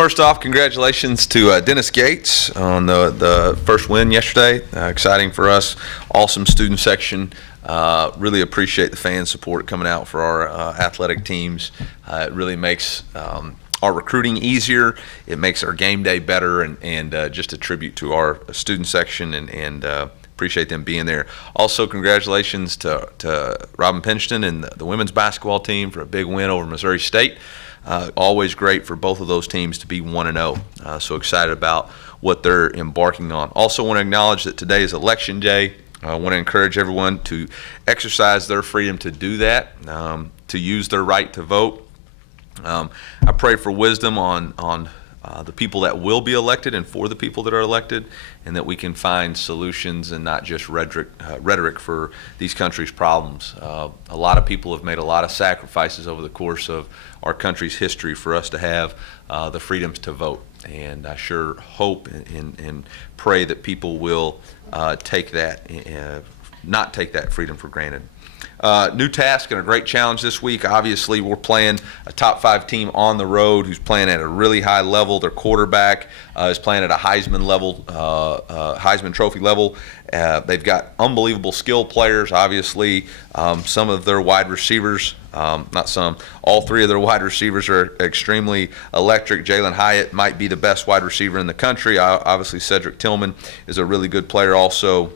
First off, congratulations to Dennis Gates on the first win yesterday. Exciting for us. Awesome student section. Really appreciate the fan support coming out for our athletic teams. It really makes our recruiting easier. It makes our game day better, and just a tribute to our student section, and appreciate them being there. Also, congratulations to Robin Pinchton and the women's basketball team for a big win over Missouri State. Always great for both of those teams to be 1-0. So excited about what they're embarking on. Also want to acknowledge that today is Election Day. I want to encourage everyone to exercise their freedom to do that, to use their right to vote. I pray for wisdom on the people that will be elected and for the people that are elected, and that we can find solutions and not just rhetoric for these country's problems. A lot of people have made a lot of sacrifices over the course of our country's history for us to have the freedoms to vote, and I sure hope and pray that people will take that, not take that freedom for granted. New task and a great challenge this week. Obviously, we're playing a top 5 team on the road who's playing at a really high level. Their quarterback is playing at a Heisman level, Heisman Trophy level. They've got unbelievable skill players. Obviously, some of their wide receivers, all 3 of their wide receivers are extremely electric. Jalen Hyatt might be the best wide receiver in the country. Obviously, Cedric Tillman is a really good player also.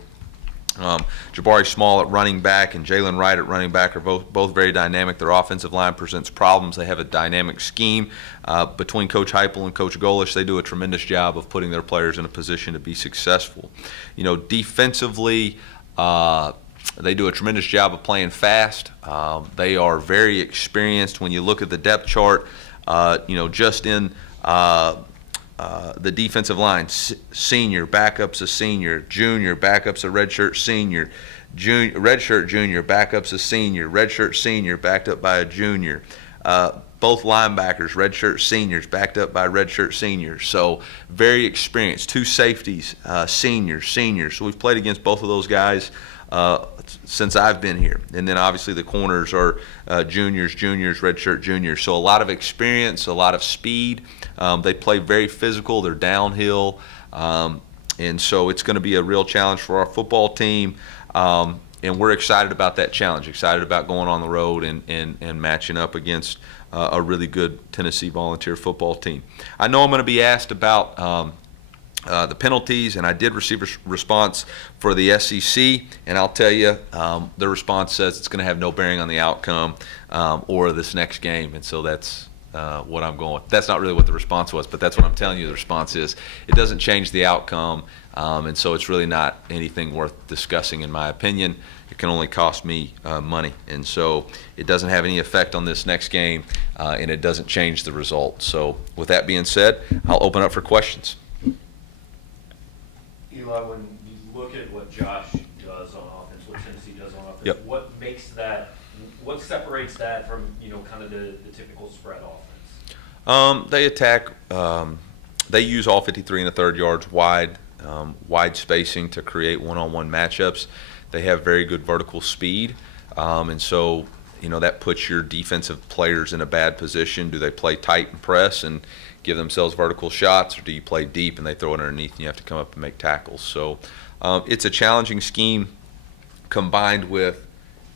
Jabari Small at running back and Jalen Wright at running back are both very dynamic. Their offensive line presents problems. They have a dynamic scheme. Between Coach Heupel and Coach Golish, they do a tremendous job of putting their players in a position to be successful. Defensively, they do a tremendous job of playing fast. They are very experienced. When you look at the depth chart, just in the defensive line, senior, backup's a senior, junior, backup's a redshirt senior, redshirt junior, backup's a senior, redshirt senior, backed up by a junior. Both linebackers, redshirt seniors, backed up by redshirt seniors. So very experienced. 2 safeties, seniors. So we've played against both of those guys since I've been here. And then obviously the corners are juniors, redshirt juniors. So a lot of experience, a lot of speed. They play very physical. They're downhill. And so it's going to be a real challenge for our football team. And we're excited about that challenge, excited about going on the road and matching up against a really good Tennessee Volunteer football team. I know I'm going to be asked about the penalties, and I did receive a response for the SEC, and I'll tell you, the response says it's going to have no bearing on the outcome or this next game, and so that's what I'm going with. That's not really what the response was, but that's what I'm telling you the response is. It doesn't change the outcome, and so it's really not anything worth discussing in my opinion. It can only cost me money, and so it doesn't have any effect on this next game, and it doesn't change the result. So with that being said, I'll open up for questions. Eli, when you look at what Josh does on offense, what Tennessee does on offense, Yep. what separates that from, kind of the typical spread offense? They attack, they use all 53 1/3 yards wide spacing to create one-on-one matchups. They have very good vertical speed, and so that puts your defensive players in a bad position. Do they play tight and press and give themselves vertical shots, or do you play deep and they throw it underneath and you have to come up and make tackles? So it's a challenging scheme combined with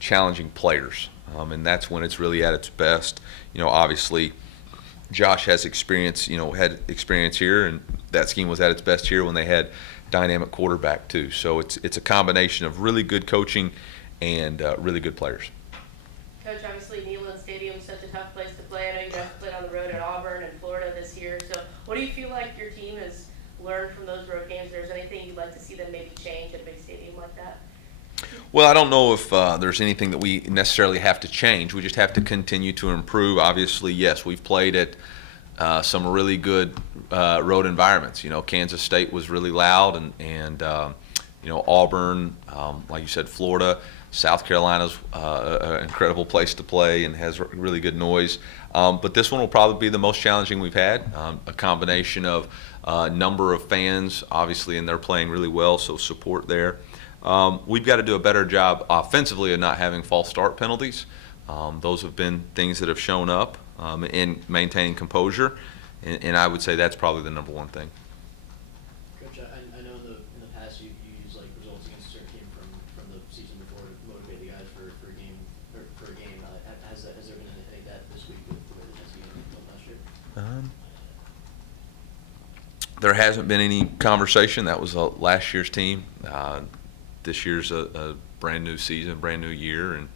challenging players, and that's when it's really at its best. Obviously Josh has experience, had experience here, and that scheme was at its best here when they had dynamic quarterback too. So it's a combination of really good coaching and really good players. Coach, obviously Neyland Stadium is such a tough place to play. I know you guys played on the road at Auburn and Florida this year. So what do you feel like your team has learned from those road games? Or is there anything you'd like to see them maybe change at a big stadium like that? Well, I don't know if there's anything that we necessarily have to change. We just have to continue to improve. Obviously, yes, we've played at some really good road environments. Kansas State was really loud, and Auburn, like you said, Florida. South Carolina's an incredible place to play and has really good noise. But this one will probably be the most challenging we've had. A combination of number of fans, obviously, and they're playing really well, so support there. We've got to do a better job offensively of not having false start penalties. Those have been things that have shown up in maintaining composure. And I would say that's probably the number one thing. Coach, I know in the past you use like results against a certain team from the season before to motivate the guys for a game or for a game. Has there been anything like that this week with the way the Tennessee game went last year? There hasn't been any conversation. That was last year's team. This year's a brand new season, brand new year, and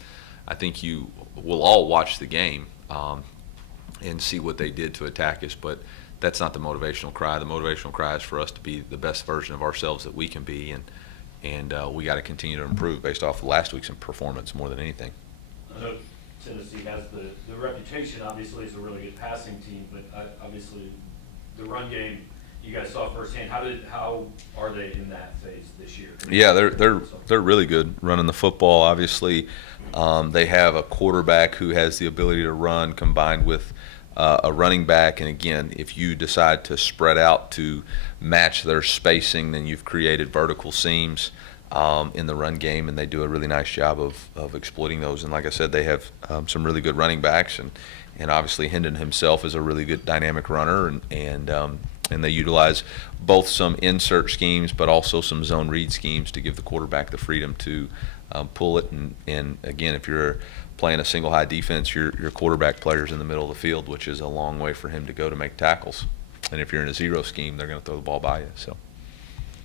I think you will all watch the game and see what they did to attack us. But that's not the motivational cry. The motivational cry is for us to be the best version of ourselves that we can be, and we got to continue to improve based off of last week's performance more than anything. I know Tennessee has the reputation, obviously, as a really good passing team, but obviously the run game you guys saw firsthand. How are they in that phase this year? Yeah, they're really good running the football. Obviously, they have a quarterback who has the ability to run combined with a running back. And again, if you decide to spread out to match their spacing, then you've created vertical seams in the run game, and they do a really nice job of exploiting those. And like I said, they have some really good running backs, and obviously Hendon himself is a really good dynamic runner, and they utilize both some insert schemes but also some zone read schemes to give the quarterback the freedom to pull it. And again, if you're playing a single high defense, your quarterback player's in the middle of the field, which is a long way for him to go to make tackles. And if you're in a zero scheme, they're going to throw the ball by you. So.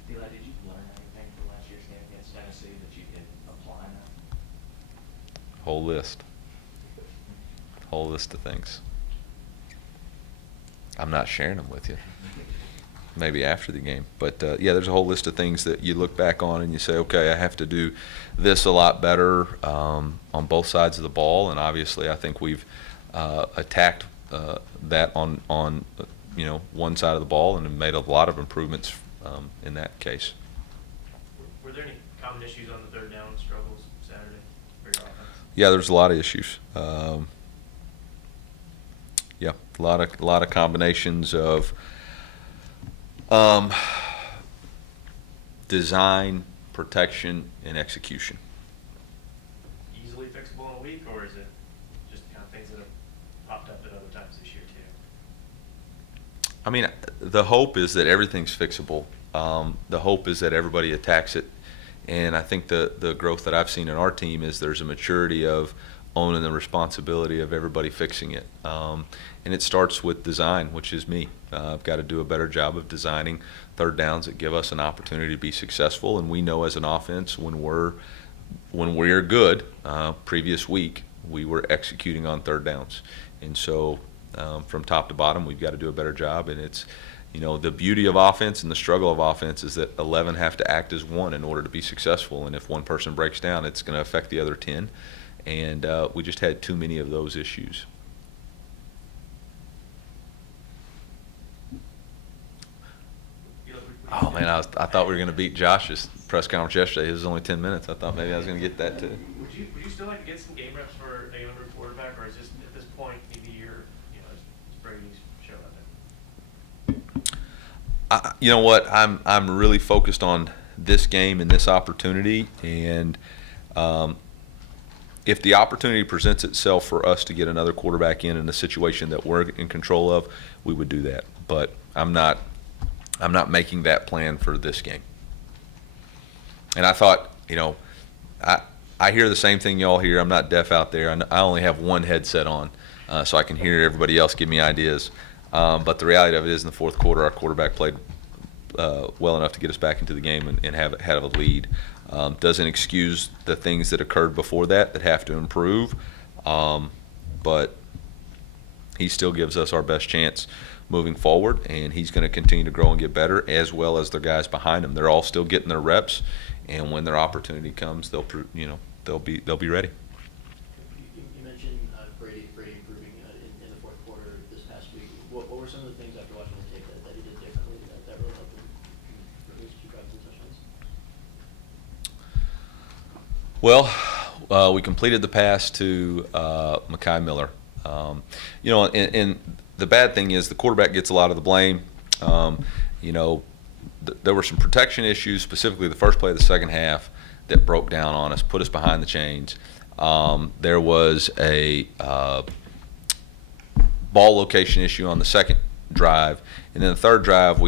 Eli, did you learn anything from last year's game against Tennessee that you can apply now? Whole list of things. I'm not sharing them with you. Maybe after the game. But yeah, there's a whole list of things that you look back on and you say, okay, I have to do this a lot better on both sides of the ball. And obviously, I think we've attacked that on one side of the ball and have made a lot of improvements in that case. Were there any common issues on the third down struggles Saturday for your offense? Yeah, there's a lot of issues. Yeah, a lot of combinations of design, protection, and execution. Easily fixable in a week, or is it just kind of things that have popped up at other times this year too? I mean, the hope is that everything's fixable. The hope is that everybody attacks it. And I think the growth that I've seen in our team is there's a maturity of owning the responsibility of everybody fixing it. And it starts with design, which is me. I've got to do a better job of designing third downs that give us an opportunity to be successful. And we know as an offense when we're good, previous week, we were executing on third downs. And so from top to bottom, we've got to do a better job. And it's, the beauty of offense and the struggle of offense is that 11 have to act as one in order to be successful. And if one person breaks down, it's going to affect the other 10. And we just had too many of those issues. Oh, man, I thought we were going to beat Josh's press conference yesterday. It was only 10 minutes. I thought maybe I was going to get that, too. Would you still like to get some game reps for a younger quarterback, or is this at this point in the year, it's Brady's show out there? You know what? I'm really focused on this game and this opportunity, and if the opportunity presents itself for us to get another quarterback in a situation that we're in control of, we would do that. But I'm not making that plan for this game. And I thought, I hear the same thing y'all hear. I'm not deaf out there. I only have one headset on, so I can hear everybody else give me ideas. But the reality of it is in the fourth quarter, our quarterback played well enough to get us back into the game and have a lead. Doesn't excuse the things that occurred before that have to improve. But he still gives us our best chance moving forward, and he's going to continue to grow and get better, as well as the guys behind him. They're all still getting their reps, and when their opportunity comes, they'll be ready. You mentioned Brady improving in the fourth quarter this past week. What were some of the things after watching the tape that he did differently that really helped him produce 2 drives and touchdowns? Well, we completed the pass to Mekhi Miller. And the bad thing is the quarterback gets a lot of the blame. There were some protection issues, specifically the first play of the second half, that broke down on us, put us behind the chains. There was a ball location issue on the second drive, and then the third drive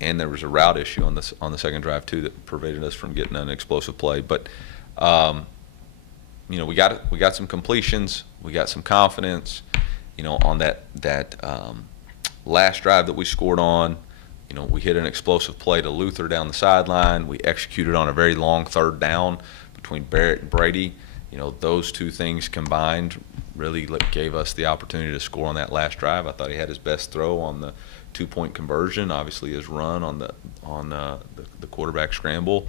and there was a route issue on the second drive too that prevented us from getting an explosive play. But we got some completions, we got some confidence. On that last drive that we scored on, we hit an explosive play to Luther down the sideline. We executed on a very long third down between Barrett and Brady. Those two things combined really gave us the opportunity to score on that last drive. I thought he had his best throw on the 2-point conversion. Obviously, his run on the quarterback scramble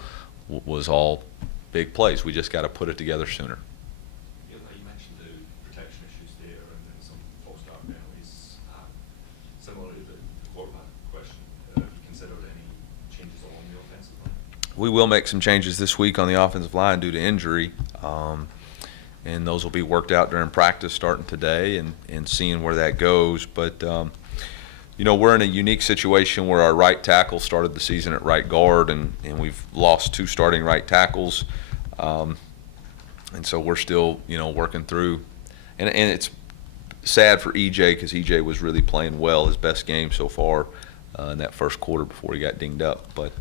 was all big plays. We just got to put it together sooner. You mentioned the protection issues there and then some false start penalties. Similarly to the quarterback question, have you considered any changes along the offensive line? We will make some changes this week on the offensive line due to injury, and those will be worked out during practice starting today and seeing where that goes. But we're in a unique situation where our right tackle started the season at right guard, and we've lost 2 starting right tackles, and so we're still working through. And it's sad for EJ because EJ was really playing well, his best game so far in that first quarter before he got dinged up. But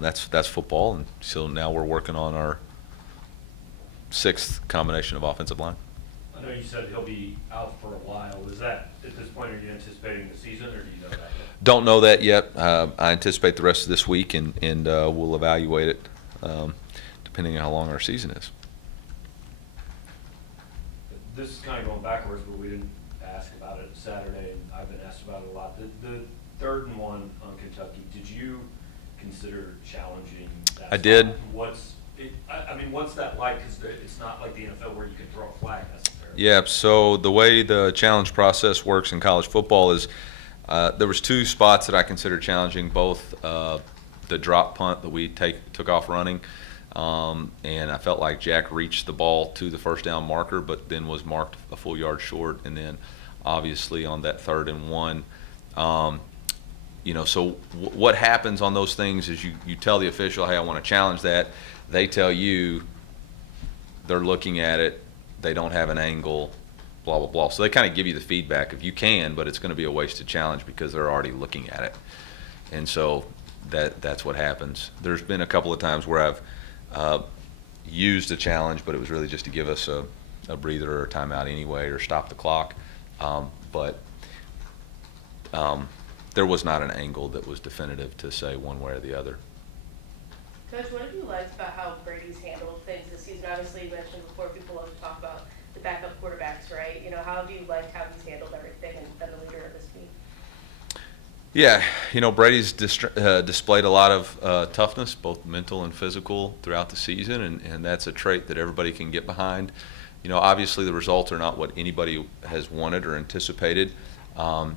that's football, and so now we're working on our 6th combination of offensive line. I know you said he'll be out for a while. Is that, at this point, are you anticipating the season, or do you know that yet? Don't know that yet. I anticipate the rest of this week, and we'll evaluate it depending on how long our season is. This is kind of going backwards, but we didn't ask about it Saturday, and I've been asked about it a lot. The 3rd and 1 on Kentucky, did you consider challenging that? I did. What's that like? Because it's not like the NFL where you can throw a flag necessarily. Yeah, so the way the challenge process works in college football is there was 2 spots that I considered challenging, both the drop punt that we took off running, and I felt like Jack reached the ball to the first down marker but then was marked a full yard short, and then obviously on that 3rd and 1, so what happens on those things is you tell the official, hey, I want to challenge that. They tell you they're looking at it, they don't have an angle, blah, blah, blah. So they kind of give you the feedback if you can, but it's going to be a wasted challenge because they're already looking at it. And so that's what happens. There's been a couple of times where I've used a challenge, but it was really just to give us a breather or a timeout anyway or stop the clock. But there was not an angle that was definitive to say one way or the other. Coach, what have you liked about how Brady's handled things this season? Obviously, you mentioned before people love to talk about the backup quarterbacks, right? How have you liked how he's handled everything and been the leader of this team? Yeah, Brady's displayed a lot of toughness, both mental and physical, throughout the season, and that's a trait that everybody can get behind. Obviously the results are not what anybody has wanted or anticipated, and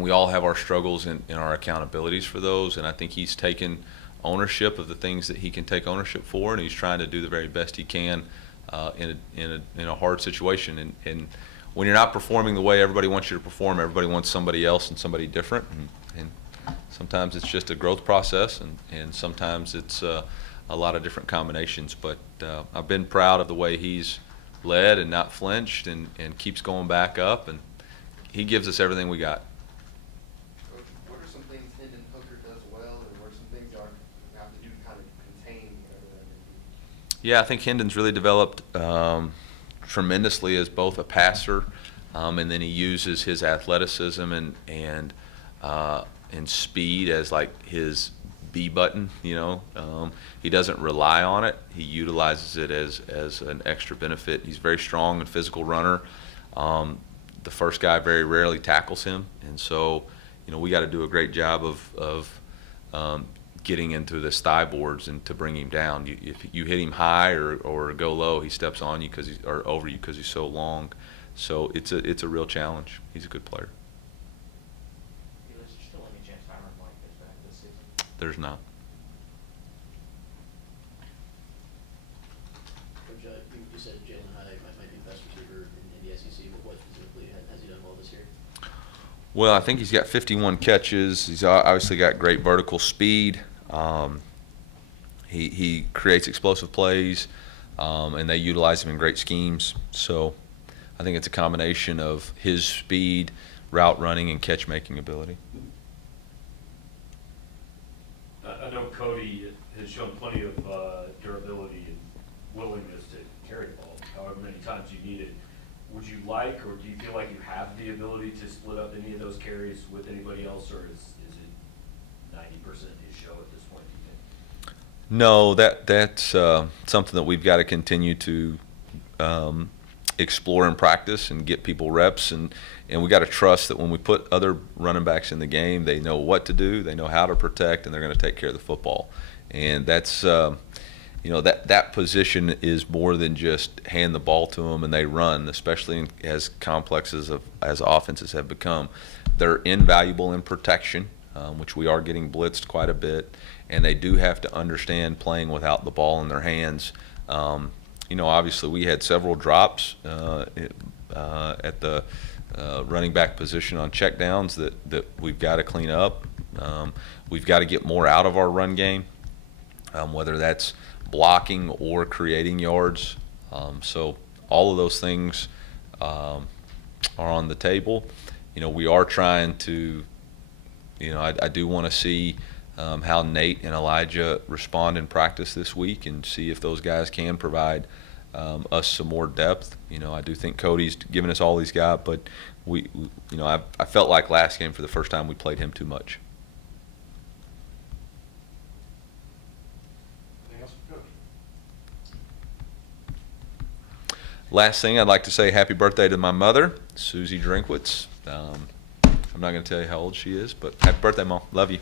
we all have our struggles in our accountabilities for those, and I think he's taken ownership of the things that he can take ownership for, and he's trying to do the very best he can in a hard situation. And when you're not performing the way everybody wants you to perform, everybody wants somebody else and somebody different. And sometimes it's just a growth process, and sometimes it's a lot of different combinations. But I've been proud of the way he's led and not flinched and keeps going back up, and he gives us everything we got. Coach, what are some things Hendon Hooker does well, and what are some things y'all have to do to kind of contain whatever that may be? Yeah, I think Hendon's really developed tremendously as both a passer, and then he uses his athleticism and speed as like his B button. He doesn't rely on it. He utilizes it as an extra benefit. He's a very strong and physical runner. The first guy very rarely tackles him, and so we got to do a great job of getting into the thigh boards and to bring him down. If you hit him high or go low, he steps on you or over you because he's so long. So it's a real challenge. He's a good player. Is there still any chance Tyron White gets back this season? There's not. Coach, you said Jalen High might be the best receiver in the SEC, but what specifically has he done well this year? Well, I think he's got 51 catches. He's obviously got great vertical speed. He creates explosive plays, and they utilize him in great schemes. So I think it's a combination of his speed, route running and catch making ability. I know Cody has shown plenty of durability and willingness to carry the ball however many times you need it. Would you like, or do you feel like you have the ability to split up any of those carries with anybody else, or is it 90% his show at this point, do you think? No, that's something that we've got to continue to explore and practice and get people reps, and we got to trust that when we put other running backs in the game, they know what to do, they know how to protect, and they're going to take care of the football. And that's that position is more than just hand the ball to them and they run, especially as complex as offenses have become. They're invaluable in protection, which we are getting blitzed quite a bit, and they do have to understand playing without the ball in their hands. Obviously we had several drops at the running back position on checkdowns that we've got to clean up. We've got to get more out of our run game, whether that's blocking or creating yards. So all of those things are on the table. We are trying to, I do want to see how Nate and Elijah respond in practice this week and see if those guys can provide us some more depth. I do think Cody's given us all he's got, but I felt like last game for the first time we played him too much. Anything else for Coach? Last thing, I'd like to say happy birthday to my mother, Susie Drinkwitz. I'm not going to tell you how old she is, but happy birthday, Mom. Love you.